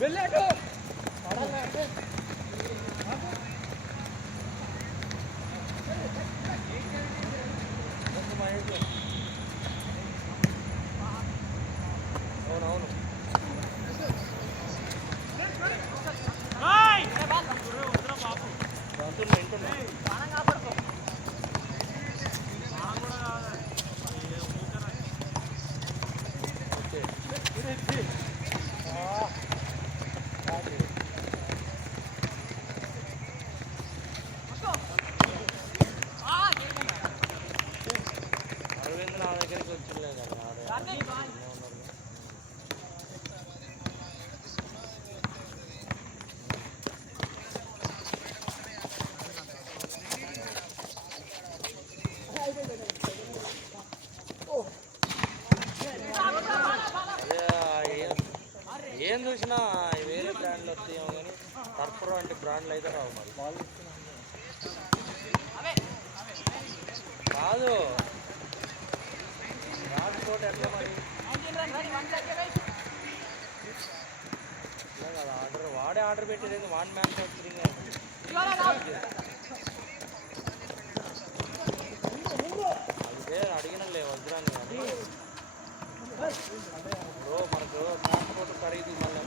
వెళ్ళాడు అవునవును అరవింద్ నా దగ్గరికి వచ్చింది కదా ఏం చూసినా వేరే బ్రాండ్లు వస్తాయేమో కానీ టర్ఫ్రో అంటే బ్రాండ్లు అయితే రావు మరి కాదు రాజకోట్ ఎట్లా మరి కదా ఆర్డర్ వాడే ఆర్డర్ పెట్టేది వాన్ మ్యానుఫ్యాక్చరింగ్ అదే అడిగినలే వజ్రాన్ని అది బ్రో మనకు ట్రాన్స్పోర్ట్ ఖరీదు మళ్ళీ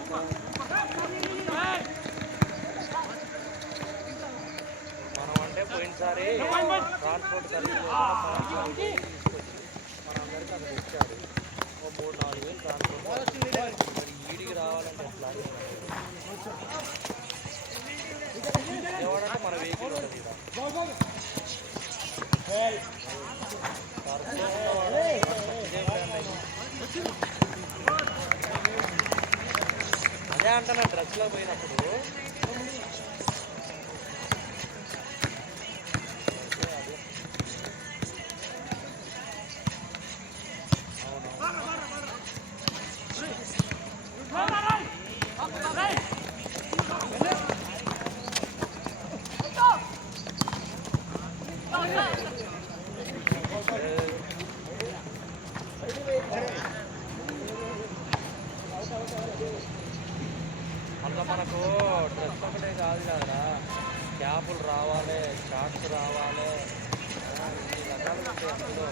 మనం అంటే పోయినసారి ట్రాన్స్పోర్ట్ ఖరీదు తీసుకొచ్చి మనందరికీ అక్కడ ఇచ్చాడు ఓ 3-4 వేలు ట్రాన్స్పోర్ట్ మరి ఈడికి రావాలంటే ఎట్లా ఎవడంటే మన వెహికల్ ఉంటుంది అదే అంటున్నా డ్రెస్లో పోయినప్పుడు అందులో మనకు డ్రెస్ ఒకటే కాదు కదా క్యాపులు రావాలి షార్ట్స్ రావాలి ఇన్ని రకాలు ఉంటాయి అందులో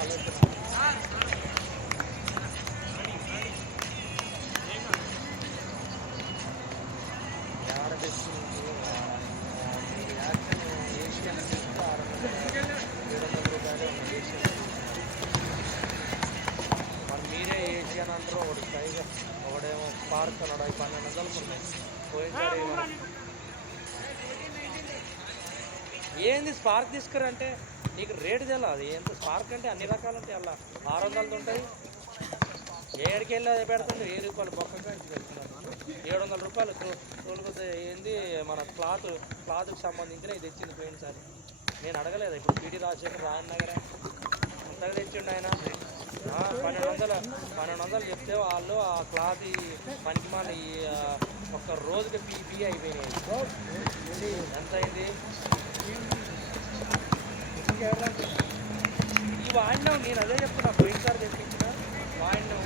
ఆలోచన యాక్షన్ ఏషియన్ తీసుకుంటే 700 రూపాయలు మరి మీరే ఏషియన్ అంటారు ఒకటి పైగా ఒకడేమో స్పార్క్ అన్నాడు అవి 1200 ఉన్నాయి పోయినసారి ఏంది స్పార్క్ తీసుకురంటే నీకు రేటు తెలియదు ఎంత స్పార్క్ అంటే అన్ని రకాలు ఉంటాయి అలా 600 ఉంటాయి ఏడికి వెళ్ళి అది పెడుతుంది 1000 రూపాయలు బొక్కగా పెడుతున్నారు 700 రూపాయలు తోలుకొద్ది ఏంది మన క్లాత్కి సంబంధించిన ఇది తెచ్చింది పోయినసారి నేను అడగలేదు ఇప్పుడు పీడి రాజశేఖర్ రాజనగర అంతగా తెచ్చిండు ఆయన 1200 చెప్తే వాళ్ళు ఆ క్లాత్ పనికి మన ఈ ఒక్క రోజుకి పీపీ అయిపోయినాయి ఎంత అయింది ఈ వాడినావు నేను అదే చెప్తున్నా పోయినసారి తెప్పించిన వాడినావు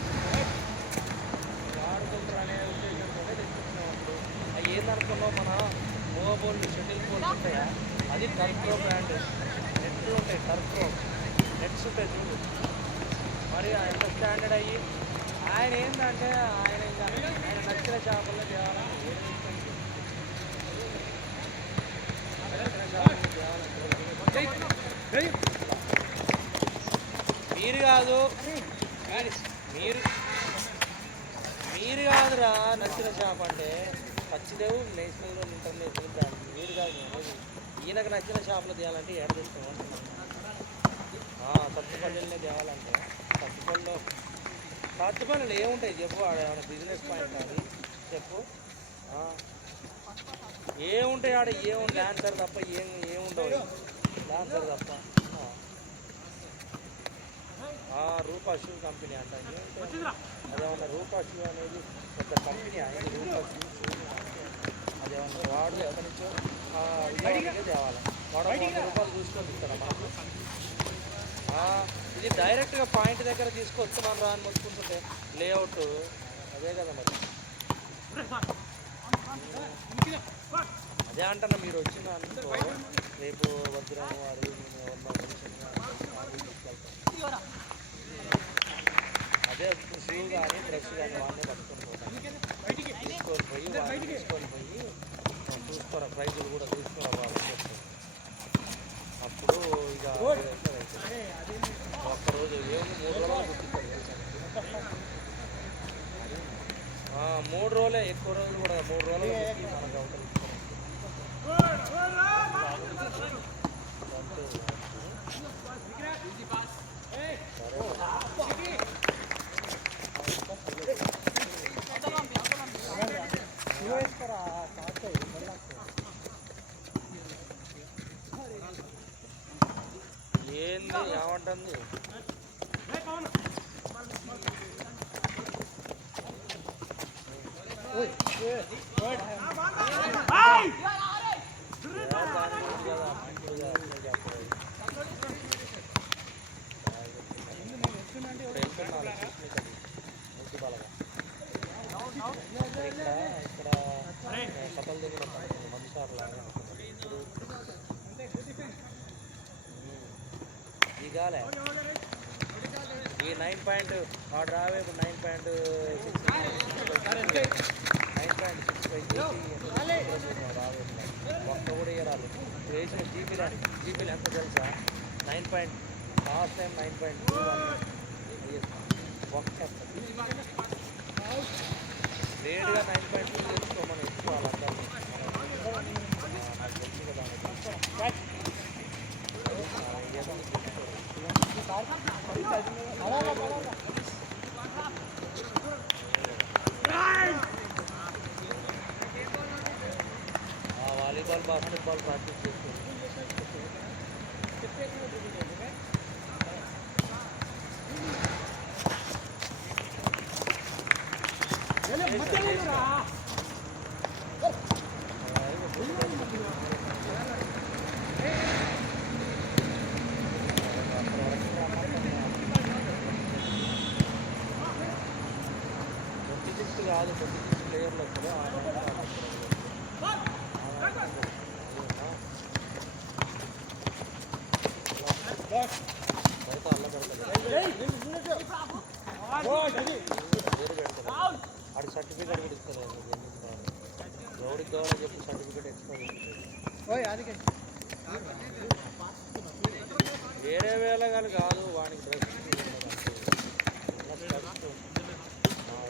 వాడుకుంటారు అనే ఉద్దేశంతో తెప్పించినప్పుడు అవి ఏందనుకున్నావు మన మూవబోల్డ్ షటిల్ బోల్డ్ ఉంటాయా అది టర్ఫ్రో బ్రాండ్ నెట్లు ఉంటాయి టర్ఫ్రో నెట్స్ ఉంటాయి చూడు మరి ఎంత స్టాండర్డ్ అయ్యి ఆయన ఏంటంటే ఆయన నచ్చిన చేపల్లో తేవాలని మీరు కాదు మీరు కాదురా నచ్చిన చేప అంటే పచ్చిదేవు నేషనల్ ఇంటర్నేషనల్ బ్రాండ్ మీరు కాదు ఈయనకు నచ్చిన చేపలు తేవాలంటే ఏడ తెలుస్తాం సత్తుపల్లినే తేవాలంటే సత్తుపల్లిలో ఏముంటాయి చెప్పు ఆడ బిజినెస్ పాయింట్ అది చెప్పు ఏముంటాయి ఆడ ఏముంది డాన్సర్ తప్ప ఏముండవు డాన్సర్ తప్ప రూపా షూ కంపెనీ అంట అదేమన్నా రూపా షూ అనేది ఒక కంపెనీ అయింది రూపా షూ అది ఏమన్నా వాడు ఎక్కడి నుంచో విజయవాడకే తేవాలి. వాడు 100 రూపాయలు చూసుకొని ఇస్తారా మనకు? ఇది డైరెక్ట్గా పాయింట్ దగ్గర తీసుకొస్తున్నాను రా అని మొత్తుకుంటుంటే లేఅవుట్ అదే కదా మరి. అదే అంటున్నా, మీరు వచ్చిన అనుకో రేపు వజ్రం వారి అదే షూ కానీ డ్రెస్ కానీ వాడిని పట్టుకొని పోతాను. తీసుకొని పోయి వాడిని తీసుకొని పోయి చూసుకోరా, ప్రైజులు కూడా చూసుకోరా వాళ్ళు. అప్పుడు ఇక ఒక్కరోజు ఏమి 3 రోజులు గుర్తిస్తారు. 3 రోజులే, ఎక్కువ రోజులు కూడా 3 రోజులు మనకు అవతల ఏంది ఏమంటుంది? ఇక్కడ కథలు దగ్గర మంచారులా దిగాలే. ఈ 9 పాయింట్ వాడు రావే 9.6 రావే ఒక్క కూడా ఇవ్వాలి. వేసిన జీబీలు ఎంత తెలుసా? 9 లాస్ట్ టైం 9.2 ఒక్క రేటుగా 9.2 చేసుకోమని ఎక్కువాలి అందరినీ. నాకు తెలుసు కదా. వాలీబాల్ బాస్కెట్బాల్ ప్రాక్టీస్ చేస్తుంది. కాదు 26 ప్లేయర్లు వస్తారు. ఆడి సర్టిఫికేట్ కూడా ఇస్తారు. ఎవరికి కావాలని చెప్పి సర్టిఫికేట్ ఎక్స్ట్రా వేరే వేళగాలు కాదు. వాడికి డ్రెస్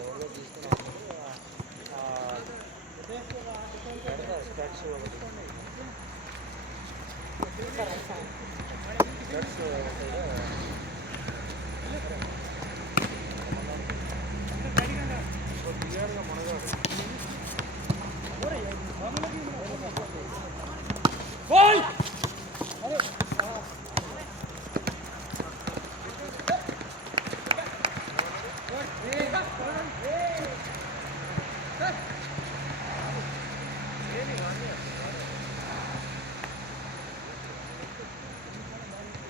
ఎవరో తీసుకున్నాను స్పెట్స్ ఒకటి స్పెట్స్ క్లియర్గా మనగాడు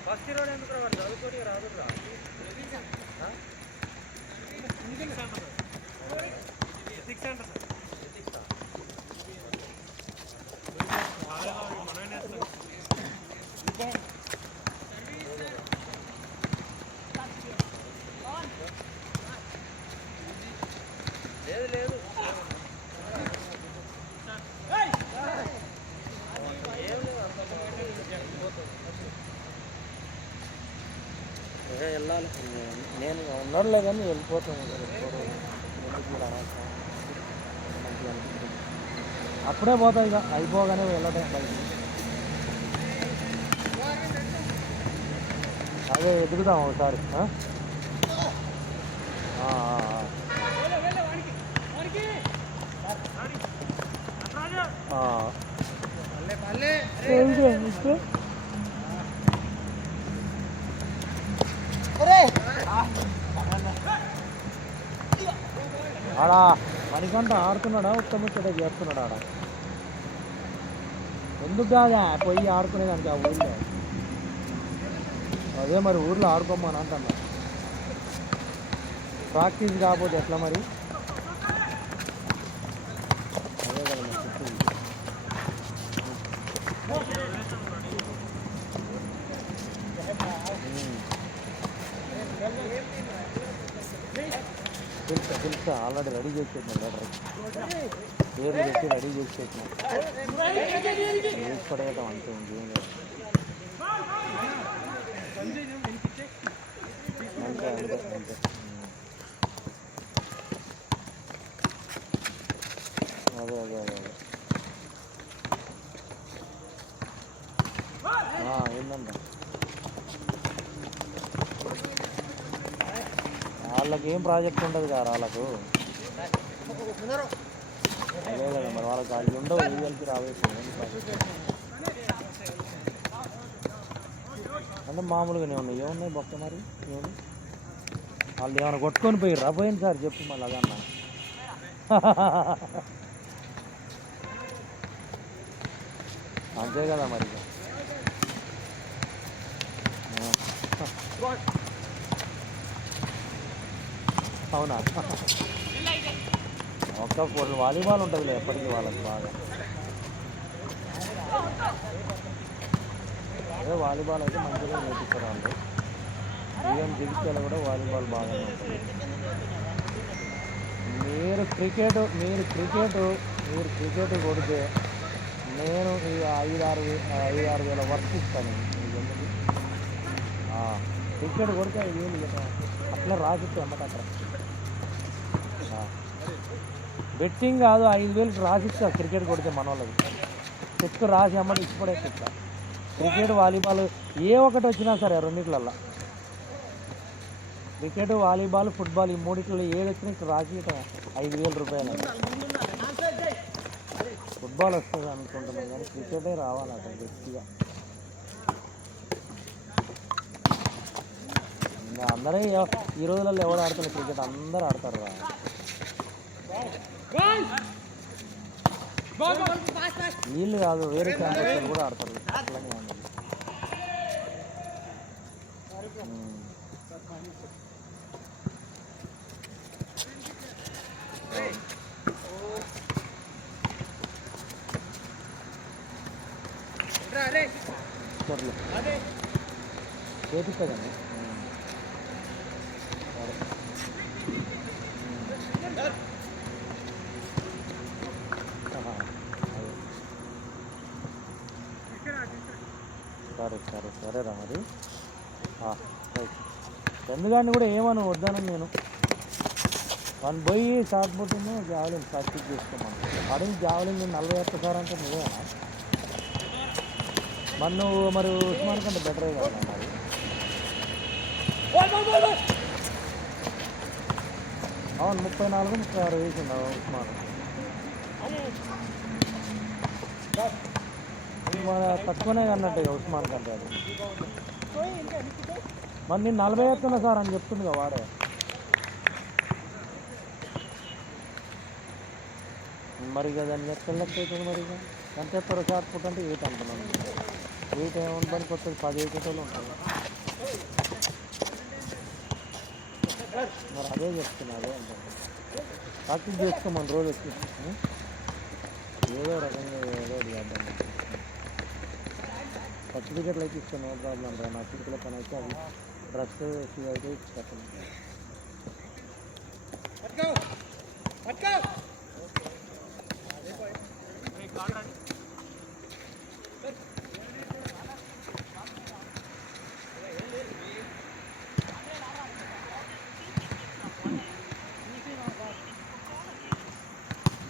ఫస్ట్ రోడ్ ఎందుకు రావాలి? చదువుకోటి రాదు రా. లేదు లేదు వెళ్ళాలి. నేను ఉన్నాడులే కానీ వెళ్ళిపోతాను. అప్పుడే పోతా ఇక అయిపోగానే వెళ్ళటం బయట. అదే ఎదుగుదాం ఒకసారి. ఆడా మనకంట ఆడుతున్నాడా? ఉత్తముచ్చట చేస్తున్నాడా? ఆడ ఎందుకు కాదా పోయి ఆడుకునేదానికి ఆ ఊళ్ళో. అదే మరి ఊర్లో ఆడుకోమని అంటున్నా. ప్రాక్టీస్ కాకపోతే ఎట్లా మరి? అదే కదా మరి చెప్పేది. తెలుసా ఆల్రెడీ రెడీ చేసి పెట్టిన లెటర్ పేర్లు పెట్టి రెడీ చేసి పెట్టిన వేసి పడేయటం అంతే ఇంకేం లేదు. అంతే అంతే అంతే. అదే అదే అదే అదే ఏంటంట వాళ్ళకి ఏం ప్రాజెక్ట్ ఉండదు కదా వాళ్ళకు. అదే కదా మరి వాళ్ళకి వాళ్ళు ఉండవు ఏరియాలకి రావేసి అంటే మామూలుగానే ఉన్నాయి. ఏమున్నాయి బొక్క మరి ఏమి వాళ్ళు ఏమైనా కొట్టుకొని పోయిర్రా పోయింది సార్ చెప్పు మళ్ళీ అదన్నా. అంతే కదా మరి. అవునా ఒక్క వాలీబాల్ ఉంటుందిలే ఎప్పటికీ వాళ్ళకి బాగా. అదే వాలీబాల్ అయితే మంచిగా నేర్పిస్తారు వాళ్ళు. ఈవెన్ జగిత్యాల కూడా వాలీబాల్ బాగానే ఉంటుంది. మీరు క్రికెట్ కొడితే నేను ఈ 5-6 వేల వర్క్ ఇస్తాను మీకు. ఎందుకు క్రికెట్ కొడితే 5,000 ఇవ్వటం అట్లా రాసిస్తే అమ్మట అక్కడ బెట్టింగ్ కాదు 5,000 రాసిస్తా. క్రికెట్ కొడితే మన వాళ్ళకి చెక్ రాసి అమ్మటి ఇచ్చిపడే చెక్క. క్రికెట్ వాలీబాల్ ఏ ఒకటి వచ్చినా సరే రెండిట్లల్లో క్రికెట్ వాలీబాల్ ఫుట్బాల్ ఈ మూడిట్లో ఏది వచ్చినా ఇక్కడ రాసి 5,000 రూపాయలు. ఫుట్బాల్ వస్తుంది అనుకుంటున్నాం కానీ క్రికెటే రావాలి అక్కడ గట్టిగా. ఇంకా అందరే ఈ రోజులలో ఎవరు ఆడతారు క్రికెట్? అందరూ ఆడతారు రా. వీళ్ళు కాదు వేరే ఛాంపియన్లు కూడా ఆడతారు. అట్లనే చేపిస్తుందండి. సరేరా మరి. ఎందుకంటే కూడా ఏమను వద్దాను నేను. వన్ పోయి షార్ట్ పుట్టిన జావలిన్ ప్రాక్టీస్ చేసుకోమను. అడిగి జావలిన్ నేను 40 సార్ అంటే నువ్వేనా? మరి నువ్వు మరి ఉస్మాన్ కంటే బెటరే కదా మరి. అవును 34-36 వేసిండు ఉస్మాన్. మన తక్కువనే అన్నట్టు ఉస్మాన్ కంటే. అది మరి నేను 40 ఎత్తున్నా సార్ అని చెప్తుంది కదా వాడే. మరి ఇక దాన్ని ఎక్కడ లెక్క అవుతుంది మరి. ఇక ఎంత ఎత్తారో షార్ట్ పుట్ అంటే 8 అనుకున్నాను. 8 ఏమని పనికి వస్తుంది? 10 వేసేటోళ్ళు ఉంటారు. మరి అదే చెప్తున్నా. అదే అంటే ప్రాక్టీస్ చేసుకోమని రోజు వచ్చి ఏదో రకంగా ఏదో చేద్దాం. సర్టిఫికెట్లు అయితే ఇస్తాను, నో ప్రాబ్లం రా. నా చిక్కుల పని అయితే అది డ్రెస్ అయితే ఇచ్చేస్తాను.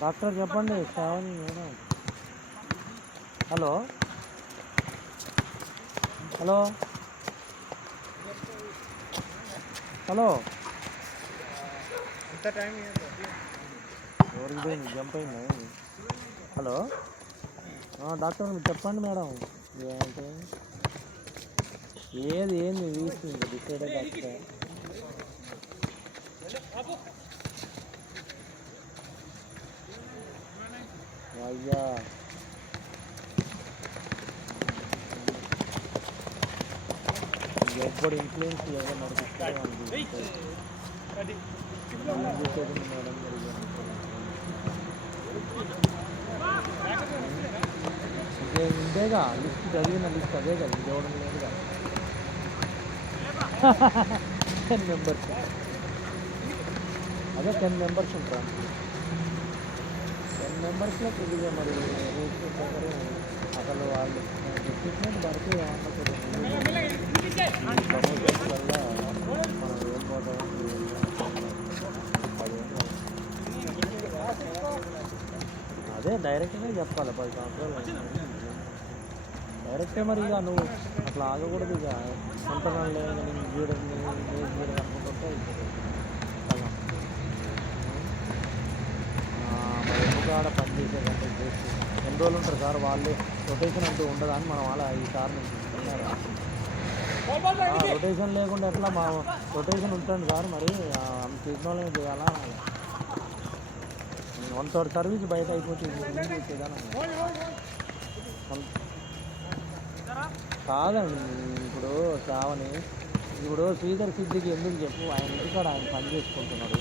డాక్టర్ చెప్పండి Shravani madam. Hello hello hello ఎంత టైం ఎవరికి పోయింది? జంప్ అయింది. హలో డాక్టర్ మీరు చెప్పండి మేడం. ఏంటి ఏంది వీస్తుంది డిసైడ్ డాక్టర్? అయ్యా ఒక్కడు ఇన్ఫ్లుయెన్స్ ఎవరు నడిపిస్తారో వాళ్ళు చూస్తారు. ఏం చేసేది మేడం మరి ఇక ఇంతేగా లిస్ట్ చదివిన లిస్ట్ అదే కదా ఇంకెవడం లేదుగా 10 మెంబర్స్ అదే 10 మెంబర్స్ ఉంటారు 10 మెంబర్స్లో కొద్దిగా మరి రూల్స్ ప్రకారం అసలు వాళ్ళు ఎక్విప్మెంట్ వరకు ప్రమోషన్స్ వల్ల మనం ఏం పోతాం అదే డైరెక్ట్గా చెప్పాలి 10 సంవత్సరాలు డైరెక్టే మరి ఇక నువ్వు అట్లా ఆగకూడదు ఇక అంతనాలు లేదు నేను గీడని గీడని అనుకుంటుంటే కదా మరి ఎందుకు ఆడ పని చేసేదంటే చేసి ఎన్ని రోజులు ఉంటారు సార్ వాళ్ళు రొటేషన్ అంటూ ఉండదు అని మనం అలా ఈ సార్ నుంచి రొటేషన్ లేకుండా ఎట్లా మా రొటేషన్ ఉంటుంది సార్ మరి చేసిన వాళ్ళని చేయాలా 1/3 సర్వీస్ బయట అయిపోతుంది కాదండి ఇప్పుడు శ్రావణి ఇప్పుడు శ్రీధర్ సిద్ధికి ఎందుకు చెప్పు ఆయన ఇంటికాడ ఆయన పని చేసుకుంటున్నాడు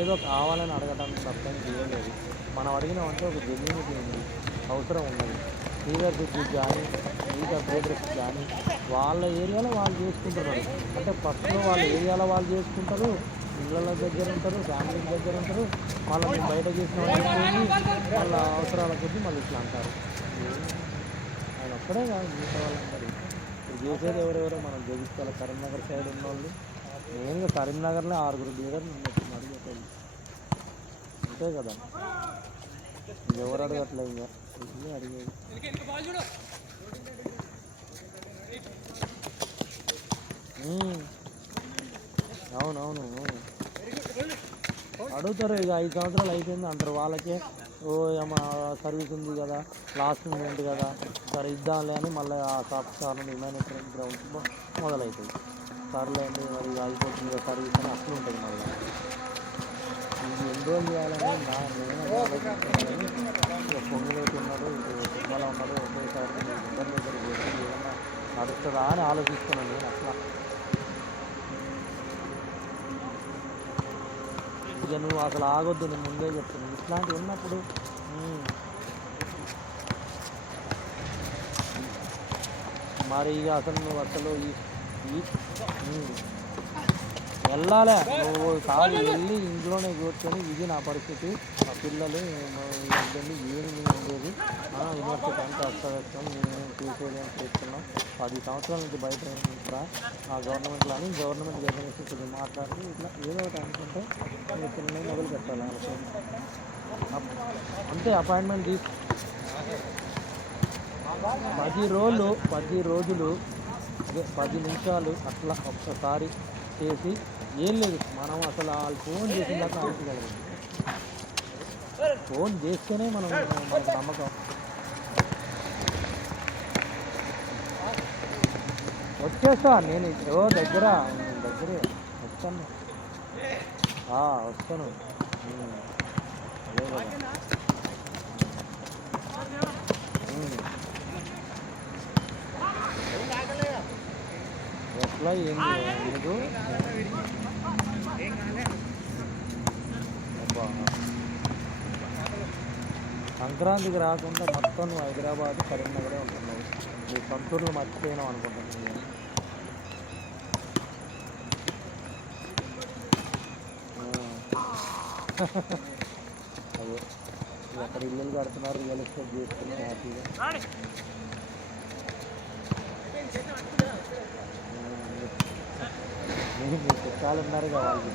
ఏదో కావాలని అడగడానికి తప్పని చేయలేదు మనం అడిగినామంటే ఒక జెన్యూనిటీ ఉంది అవసరం ఉన్నది శ్రీధర్ సిద్ధికి కానీ మిగతా ట్రేడర్స్ కానీ వాళ్ళ ఏరియాలో వాళ్ళు చేసుకుంటున్నారు అంటే ఫస్ట్లో వాళ్ళ ఏరియాలో వాళ్ళు చేసుకుంటారు పిల్లల దగ్గర ఉంటారు ఫ్యామిలీ దగ్గర ఉంటారు వాళ్ళని బయట చేసిన వాళ్ళ అవసరాల కొద్దీ మళ్ళీ ఇట్లా అంటారు ఆయన ఒక్కడే కాదు మిగతా వాళ్ళందరూ ఇప్పుడు చేసేది ఎవరెవరో మనం జగిత్యాల కరీంనగర్ సైడ్ ఉన్న వాళ్ళు మెయిన్గా కరీంనగర్లో 6 డీలర్లు ఉన్నట్టున్నారు చెప్పేది అంతే కదా ఎవరు అడగట్లేదు ఇంకా అడిగేది అవునవును అడుగుతారు ఇక 5 సంవత్సరాలు అయిపోయింది అంటారు వాళ్ళకే ఓ ఏమో సర్వీస్ ఉంది కదా లాస్ట్ మూమెంట్ కదా సరే ఇద్దాంలే అని మళ్ళీ ఆ సాఫ్ట్ కార్లు హ్యుమానిటేరియన్ గ్రౌండ్స్ మొదలవుతాయి సర్లేండి మరి అయిపోతుంది కదా సర్వీస్ అని అట్లా ఉంటుంది మళ్ళీ ఇది ఎన్ని రోజులు చేయాలని నేను పొంగులేటి ఉన్నాడు సినిమాలో ఉన్నాడు ఒకేసారి ఇద్దరి దగ్గర చేసి ఏదన్నా నడుస్తుందా అని ఆలోచిస్తున్నాను నేను అట్లా ఇక నువ్వు అసలు ఆగొద్దు నేను ముందే చెప్తున్నాను ఇట్లాంటివి ఉన్నప్పుడు మరి ఇక అసలు నువ్వు అసలు వెళ్ళాలే నువ్వు కాదు వెళ్ళి ఇంట్లోనే కూర్చొని ఇది నా పరిస్థితి ఆ పిల్లలు ఇబ్బంది ఏమి ఉండేది యూనివర్సిటీ అంతా వస్తాం మేము చూసేది అని చేస్తున్నాం 10 సంవత్సరాల నుంచి బయట ఇంకా ఆ గవర్నమెంట్లో అని గవర్నమెంట్ గవర్నమెంట్ కొద్దిగా మాట్లాడి ఇట్లా ఏదో ఒకటి అనుకుంటే చిన్నవి మొదలు పెట్టాలి అంతే అపాయింట్మెంట్ తీసి 10 రోజులు అదే 10 నిమిషాలు అట్లా ఒక్కసారి చేసి ఏం లేదు మనం అసలు వాళ్ళు ఫోన్ చేసిందాక అనుకోగలము ఫోన్ చేస్తేనే మనకు నమ్మకం వచ్చేస్తా నేను దగ్గరే వస్తాను వస్తాను అదే కదా ఎట్లా ఏంది లేదు సంక్రాంతికి రాకుండా మొత్తం నువ్వు హైదరాబాద్ కరీంనగరే ఉంటున్నావు నీ సొంతూరులో మర్చిపోయినావు అనుకుంటున్నాను నేను అదే అక్కడ ఇల్లులు కడుతున్నారు రియల్ ఎస్టేట్ చేస్తున్నారు హ్యాపీగా మీరు చుట్టాలు ఉన్నారు కదా వాళ్ళు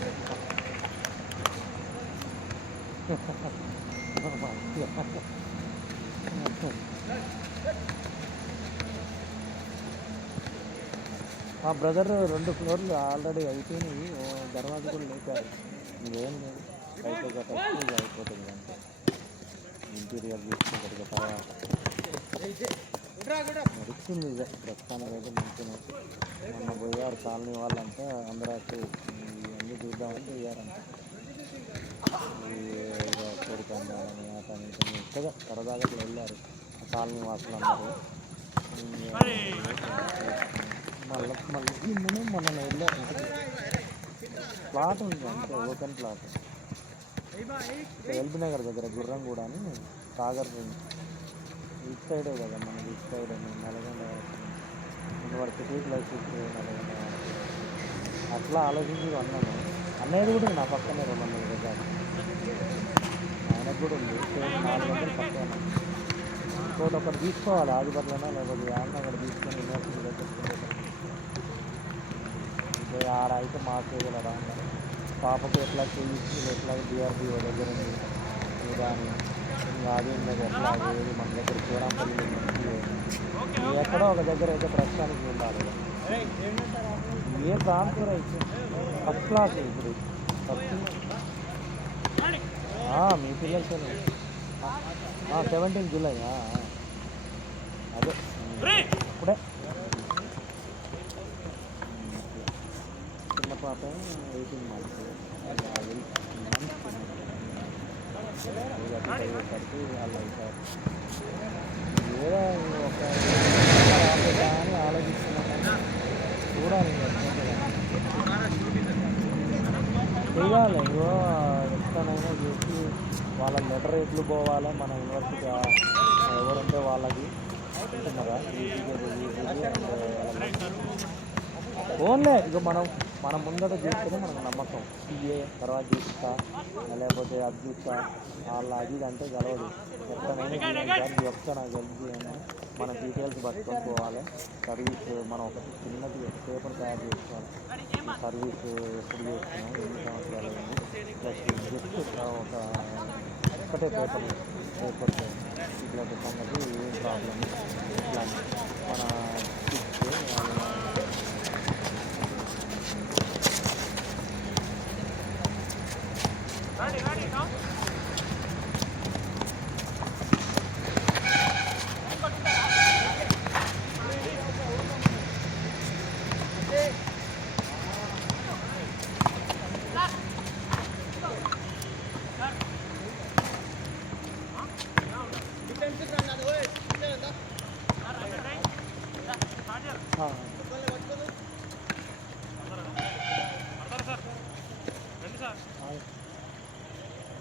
మా బ్రదర్ 2 ఫ్లోర్లు ఆల్రెడీ అయిపోయినాయి దర్వాజా కూడా లేపారు ఇంకేం లేదు అయిపోతుంది అయిపోతుంది అంటే ఇంటీరియర్ తీసుకుంటారు తర్వాత నడుస్తుంది ఇదే ప్రస్తుతానికి అయితే మంచిగా మొన్న పోయారు కాలనీ వాళ్ళంతా అందరూ ఇవన్నీ చూద్దామని పోయారంట కోరిక అందాలని అతని ఇంతగా సరదాగా వెళ్ళారు కాలనీ వాసులు అందరూ మళ్ళీ మొన్న వెళ్ళారు ప్లాట్ ఉంది అంతే, ఓపెన్ ప్లాట్ ఎల్బీ నగర్ దగ్గర గుర్రం కూడా అని సాగర్ ఇటు సైడే కదా మనకి, ఇటు side Nalgonda university plus Nalgonda అట్లా ఆలోచించి అన్నాను. అన్నయ్యది కూడా ఉంది నా పక్కనే 200 గజాలు, ఆయనకు కూడా ఉంది 400 పక్కన. ఇంకోటి ఒకటి తీసుకోవాలి ఆదిపట్లనా లేకపోతే ఏమన్నా అక్కడ తీసుకొని యూనివర్సిటీ దగ్గర ఆడ అయితే మాకు చేయగలరా అన్నారు. పాపకు ఎట్లా చేయించి ఎట్లా డిఆర్డిఓ దగ్గర ఉంది కానీ ఇంకా అది ఉన్నది ఎట్లా ఏది మన దగ్గర చూడంపల్లి ఎక్కడో ఒక దగ్గర అయితే ప్రస్తుతానికి ఉండాలి. ఏ ట్రాన్స్ఫర్ అయితే ఫస్ట్ క్లాస్ ఇప్పుడు ఫస్ట్ మీ పిల్లలతో 17 జూలై అదే ఇప్పుడే చిన్న పాప 18 మంత్స్ సరికి వాళ్ళు అవుతారు. ఏదో ఒక అని ఆలోచిస్తున్నాను, చూడాలి చేయాలి. ఇగో ఎక్కడైనా చేసి వాళ్ళ లెటర్ ఎట్లు పోవాలి, మన యూనివర్సిటీ ఎవరుంటే వాళ్ళకి అంటున్నారా ఓన్లే ఇక మనం ముందట చూస్తేనే మనకు నమ్మకం. పిఏ తర్వాత చూస్తా లేకపోతే అది చూస్తా వాళ్ళ అది అంటే గలవదు. ఎక్కడైనా ఒక్క నాకు కలిసి మన డీటెయిల్స్ పట్టుకొని పోవాలి. సర్వీస్ మనం ఒకటి చిన్నది పేపర్ తయారు చేసుకోవాలి. సర్వీస్ ఎప్పుడు చేస్తున్నాం, ఎన్ని సంవత్సరాలు అయింది, ప్లస్ జస్ట్ ఒక్కటే పేపర్ ఇట్లాంటి సంగతి ఏం ప్రాబ్లం ఇట్లా మన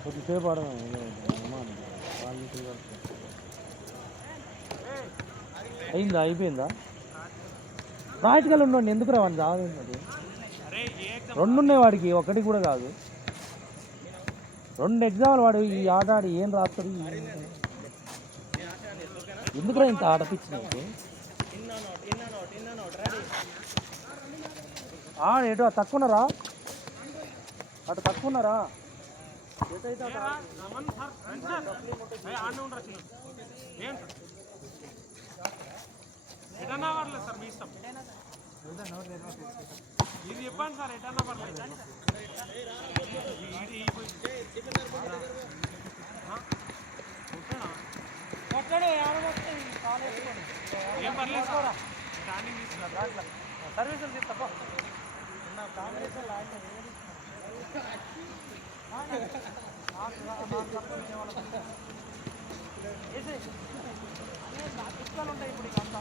కొద్దిసేపు అయిందా, అయిపోయిందా? ప్రాక్టికల్ ఉండండి, ఎందుకు రావండి జాగ్రత్త. 2 ఉన్నాయి వాడికి, ఒకటి కూడా కాదు, 2 ఎగ్జామ్లు వాడు ఈ ఆట ఆడి ఏం రాస్తాడు. ఎందుకురా ఇంత ఆడపిచ్చినట్టు ఏటో తక్కువన్నారా, అటు తక్కువన్నారా ఎటన్నా పర్లేదు సార్, మీ ఇష్టం. ఇది చెప్పండి సార్, ఎటన్నా పర్లేదు. ఏం పర్లేదు సార్, స్టాండింగ్ తీసుకున్నా సర్వీసులు తీసుకో. ఉంటాయి ఇప్పుడు అంతా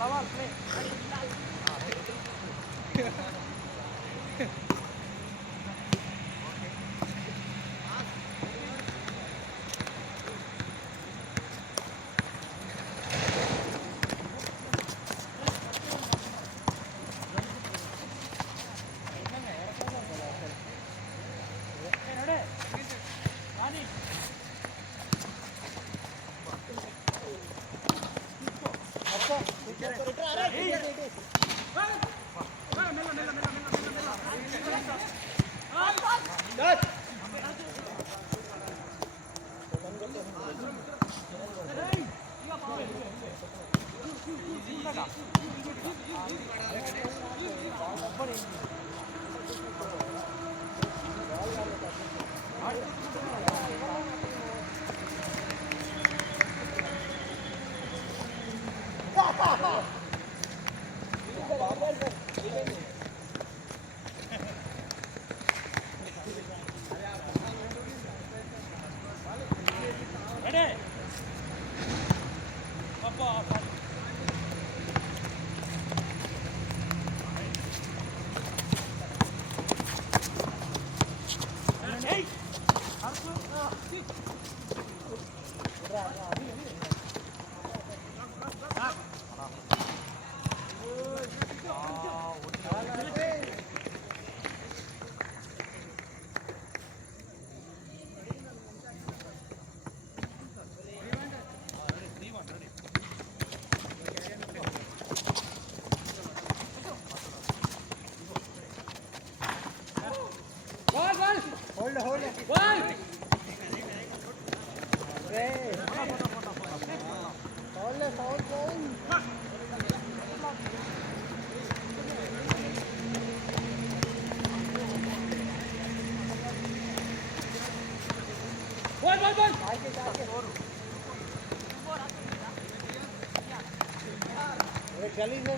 లవాల్ ప్లే Hey,